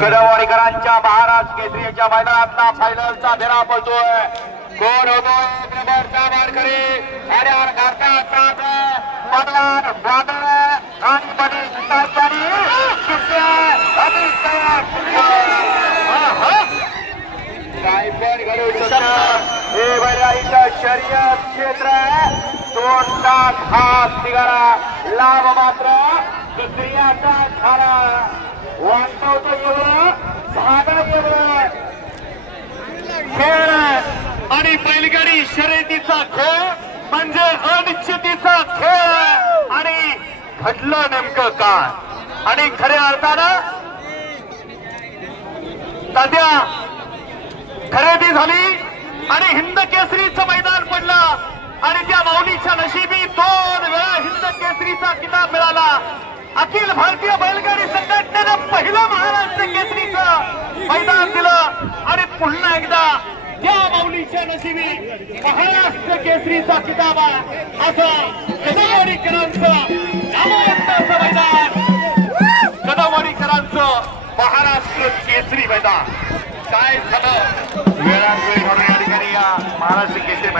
कदमवाडीकरांच्या महाराज केसरीच्या मैदानातला फायनलचा भेरा पडतोय. कोण होतोय एक नंबरचा मानकरी आणि पदवान वादळ आणि बडी तात्यानी काय पण घडू शकतं. हे बैलाईचं शर्यत क्षेत्र आहे. 2 तास हा तिघारा लाभ मात्र दुसऱ्याचा झाला. वाटवतं एवढं झालं एवढं खेळ आणि बैलगाडी शर्यतीचा खेळ म्हणजे अनिश्चितीचा खेळ. आणि घडलं नेमकं काय आणि खऱ्या अर्थानं सध्या खरेदी झाली आणि हिंद केसरीचं मैदान पडलं आणि त्या माऊलीच्या नशिबी 2 वेळा हिंद केसरीचा किताब मिळाला. अखिल भारतीय बैलगाडी संघटनेनं पहिलं महाराष्ट्र केसरीचं मैदान दिलं आणि पुन्हा एकदा त्या माऊलीच्या नशिबी महाराष्ट्र केसरीचा किताब असं कदमवाडीकरांचं नामवंताचं मैदान. कदमवाडीकरांचं महाराष्ट्र केसरी मैदान काय झालं वेळात वेळ म्हणून या ठिकाणी या महाराष्ट्र केसरी